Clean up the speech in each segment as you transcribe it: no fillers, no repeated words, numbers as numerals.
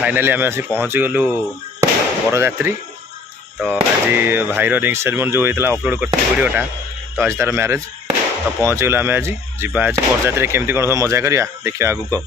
Finally आम आसी पहुँची गलु बरजात्री। तो आज भाईर रिंग सेरेमनी जो होता अपलोड कर वीडियोटा तो आज तार मैरेज तो पहुँची गलु आम आज जा आज बरजात्री केमती कौन सब मजा करिया देखिए आगुक।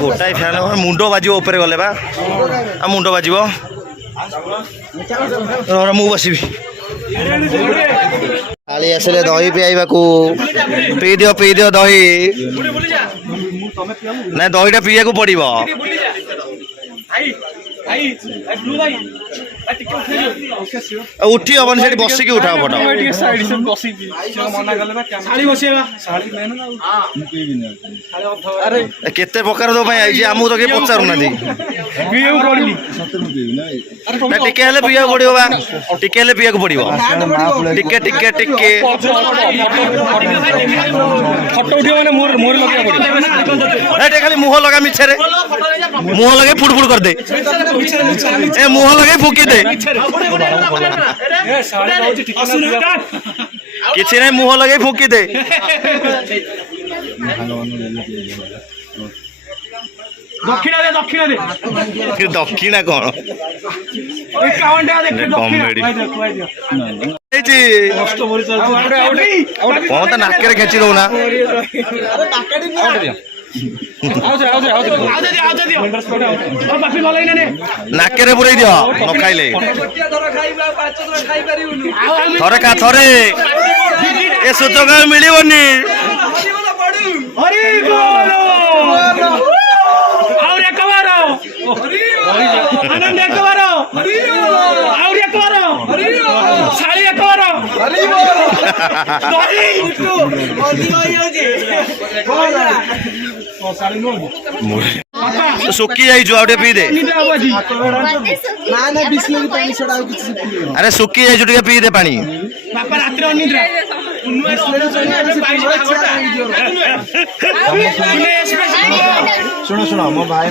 गोटाए फैन मुंड बाज गले बा मुंड बाज मु बस काली आसले दही पियाइबा पी दियो दही ना दहीटा पीया को पड़ो उठी हबन से बसिकी उठा फोटो केते प्रकार दो आई आमको तो किए पचारूना टिके पीया पड़ो बा टिके पीया पड़ो टिके टिके टिके खाली मुह लगा मिछे मुह लगे फुटफुट कर दे ए मुह लगे फुकी दे किसी नहीं मुह लगे फुकी दे दक्षिणा कौन कौन तो नाक खेची दौना नाके पुरे दियो न खाइले थरे का थरे ए सुजोग मिलबनी सुखी जाइए आउटे पी दे अरे सुखी जाइए पी दे पानी शुण शुण मो भाई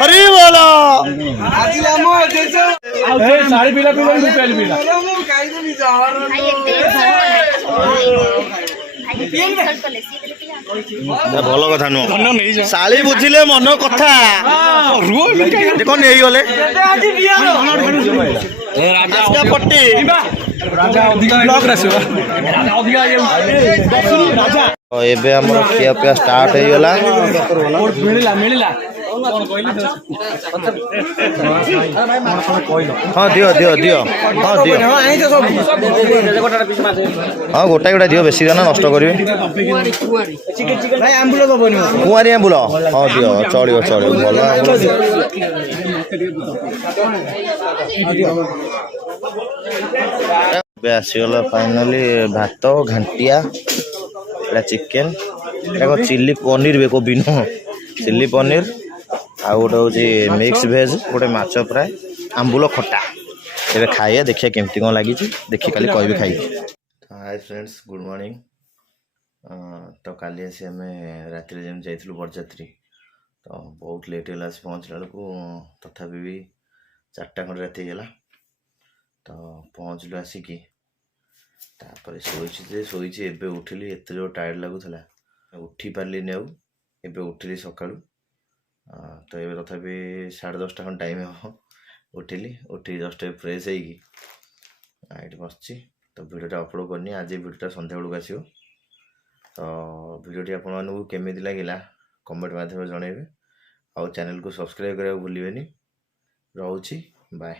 हरी बोलो साड़ी पीला पीला भल कथा नुह शाली बुझिले मन कथा कौन नहीं गले पट्टी एबे हमर खिया पिया स्टार्ट हो गला हाँ दियो दियो दियो हाँ दियो हाँ गोटा गोटा दियो बेसी ना नष्ट करेंगे कुआरी आंबुल हाँ दियो चलो चलो भल आसीगला फाइनाली भात घांटिया चिकेन चिल्ली पनीर बे कोबी नुह चिल्ली पनीर आ गोटे हूँ मिक्स भेज गोटे माछ फ्राए आंबुल खटा ए खाइए देखिए केमती कौन लगी देखिए खाली कह खाई हाय फ्रेंड्स गुड मॉर्निंग तो काली आसी आम राति जमी जाइलु बरजात्री तो बहुत लेट है पहुँचला बेलू तथापि भी 4टा खंड राति गला तो पहुँचलु आसिकी तापर शोची एबे उठिली एत जो टायर्ड लगुला उठी पार्ली आउ उठिली सकाळू तो ये तथापि 10:30 खंड टाइम हम उठिली उठी जस्ट फ्रेश होगी बस तो भिडियोटा अपलोड करनी आज भिडियोटा संध्या बेलू आसो तो भिडियोटी आपको केमी लगे कमेंट माध्यम जनइबे आउ चैनल को सब्सक्राइब करने भूलिए रोची बाय।